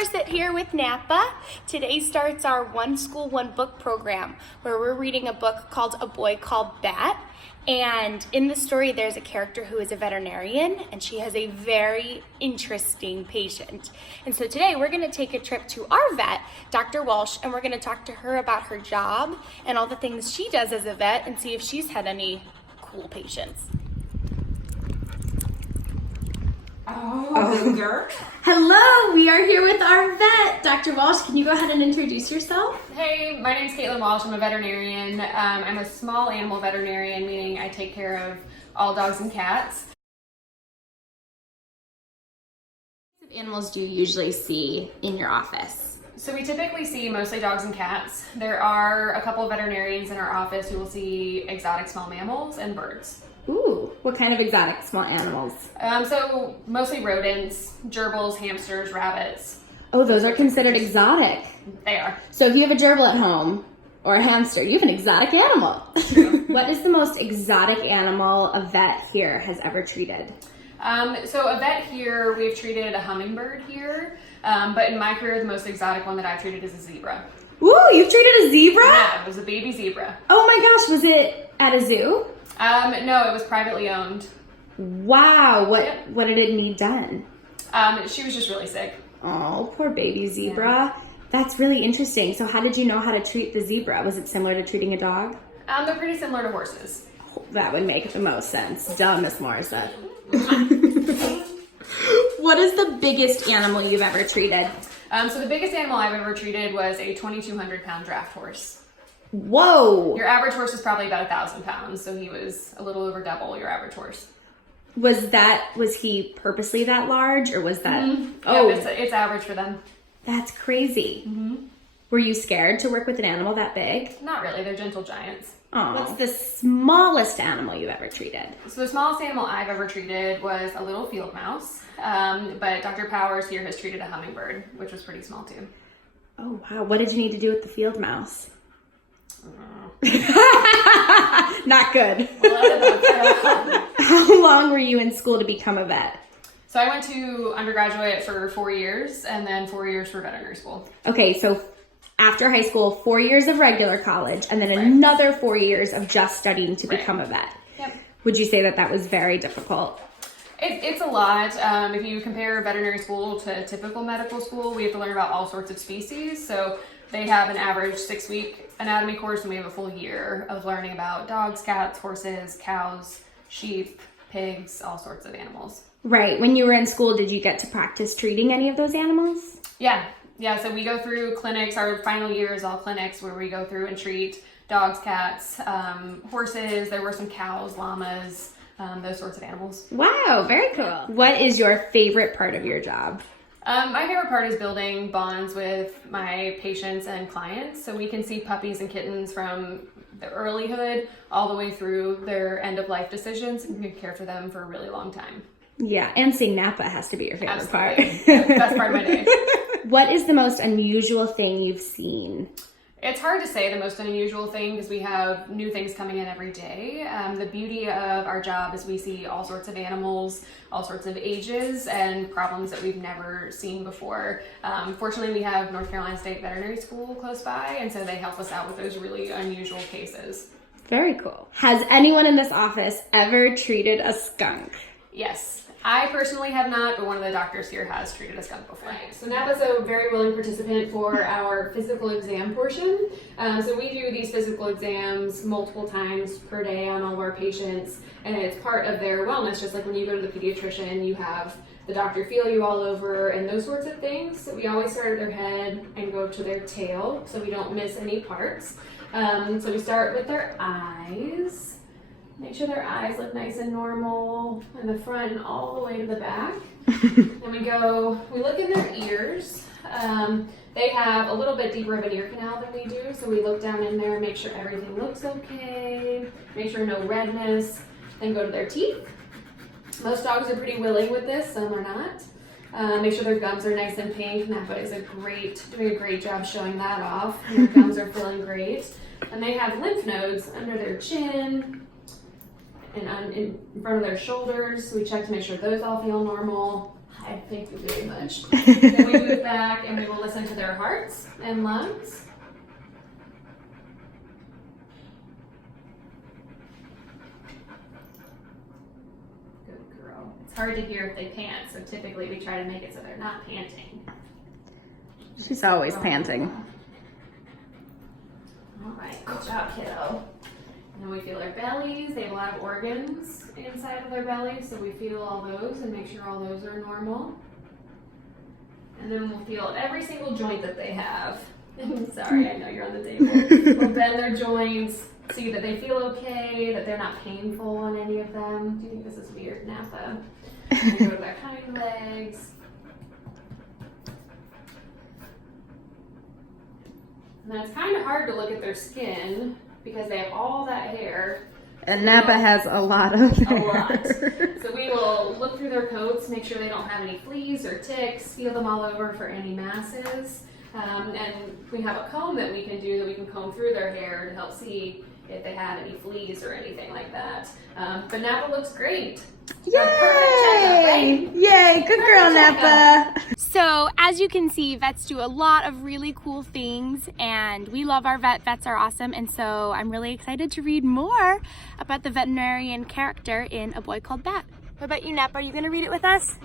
Morrissette here with Napa. Today starts our One School, One Book program where we're reading a book called A Boy Called Bat. And in the story, there's a character who is a veterinarian and she has a very interesting patient. And so today we're going to take a trip to our vet, Dr. Walsh, and we're going to talk to her about her job and all the things she does as a vet and see if she's had any cool patients. Hello, we are here with our vet, Dr. Walsh. Can you go ahead and introduce yourself? Hey, my name's Caitlin Walsh. I'm a veterinarian. I'm a small animal veterinarian, meaning I take care of all dogs and cats. What animals do you usually see in your office? So we typically see mostly dogs and cats. There are a couple of veterinarians in our office who will see exotic small mammals and birds. Ooh, what kind of exotic small animals? So mostly rodents, gerbils, hamsters, rabbits. Oh, those are considered exotic. They are. So if you have a gerbil at home or a hamster, you have an exotic animal. True. What is the most exotic animal a vet here has ever treated? So a vet here, we've treated a hummingbird here, but in my career, the most exotic one that I've treated is a zebra. Ooh, you've treated a zebra? Yeah, it was a baby zebra. Oh my gosh, was it at a zoo? No, it was privately owned. Wow, what did it need done? She was just really sick. Oh, poor baby zebra. Yeah. That's really interesting. So how did you know how to treat the zebra? Was it similar to treating a dog? They're pretty similar to horses. That would make the most sense. Duh, Miss Morrissette. What is the biggest animal you've ever treated? So the biggest animal I've ever treated was a 2,200 pound draft horse. Whoa! Your average horse is probably about 1,000 pounds, so he was a little over double your average horse. Was he purposely that large, or was that? Mm-hmm. Oh, Yep, it's average for them. That's crazy. Mm-hmm. Were you scared to work with an animal that big? Not really, they're gentle giants. Oh. What's the smallest animal you've ever treated? So the smallest animal I've ever treated was a little field mouse, but Dr. Powers here has treated a hummingbird, which was pretty small too. Oh wow, what did you need to do with the field mouse? Not good. How long were you in school to become a vet? So I went to undergraduate for 4 years and then 4 years for veterinary school. Okay, so after high school, 4 years of regular college, and then Right. another 4 years of just studying to Right. become a vet. Yep. Would you say that was very difficult? It's a lot. If you compare veterinary school to typical medical school, we have to learn about all sorts of species. So they have an average 6-week anatomy course, and we have a full year of learning about dogs, cats, horses, cows, sheep, pigs, all sorts of animals. Right. When you were in school, did you get to practice treating any of those animals? Yeah. So we go through clinics. Our final year is all clinics where we go through and treat dogs, cats, horses. There were some cows, llamas, those sorts of animals. Wow, very cool. What is your favorite part of your job? My favorite part is building bonds with my patients and clients, so we can see puppies and kittens from the earlyhood all the way through their end-of-life decisions and can care for them for a really long time. Yeah, and seeing Napa has to be your favorite Absolutely. part. Best part of my day. What is the most unusual thing you've seen? It's hard to say the most unusual thing because we have new things coming in every day. The beauty of our job is we see all sorts of animals, all sorts of ages, and problems that we've never seen before. Fortunately, we have North Carolina State Veterinary School close by, and so they help us out with those really unusual cases. Very cool. Has anyone in this office ever treated a skunk? Yes. I personally have not, but one of the doctors here has treated a skunk before. Right. So Napa's a very willing participant for our physical exam portion. So we do these physical exams multiple times per day on all of our patients, and it's part of their wellness. Just like when you go to the pediatrician, you have the doctor feel you all over and those sorts of things. So we always start at their head and go to their tail so we don't miss any parts. So we start with their eyes. Make sure their eyes look nice and normal in the front and all the way to the back. Then we look in their ears. They have a little bit deeper of an ear canal than we do, so we look down in there, make sure everything looks okay, make sure no redness, then go to their teeth. Most dogs are pretty willing with this, some are not. Make sure their gums are nice and pink. Napa is doing a great job showing that off. Their gums are feeling great. And they have lymph nodes under their chin, and in front of their shoulders. So we check to make sure those all feel normal. Thank you very much. Then we move back and we will listen to their hearts and lungs. Good girl. It's hard to hear if they pant, so typically we try to make it so they're not panting. She's always panting. All right, good job, kiddo. And then we feel their bellies. They have a lot of organs inside of their bellies, so we feel all those and make sure all those are normal. And then we'll feel every single joint that they have. Sorry, I know you're on the table. We'll bend their joints, see that they feel okay, that they're not painful on any of them. Do you think this is weird, Napa? And go to their hind legs. And then it's kind of hard to look at their skin because they have all that hair. And Napa has a lot of hair. A lot. So we will look through their coats, make sure they don't have any fleas or ticks, feel them all over for any masses. And we have a comb that we can do that we can comb through their hair to help see if they have any fleas or anything like that. But Napa looks great. Yay! Perfect checkup, right? Yay! Good girl, Napa. So as you can see, vets do a lot of really cool things, and we love our vet. Vets are awesome, and so I'm really excited to read more about the veterinarian character in A Boy Called Bat. What about you, Napa? Are you going to read it with us?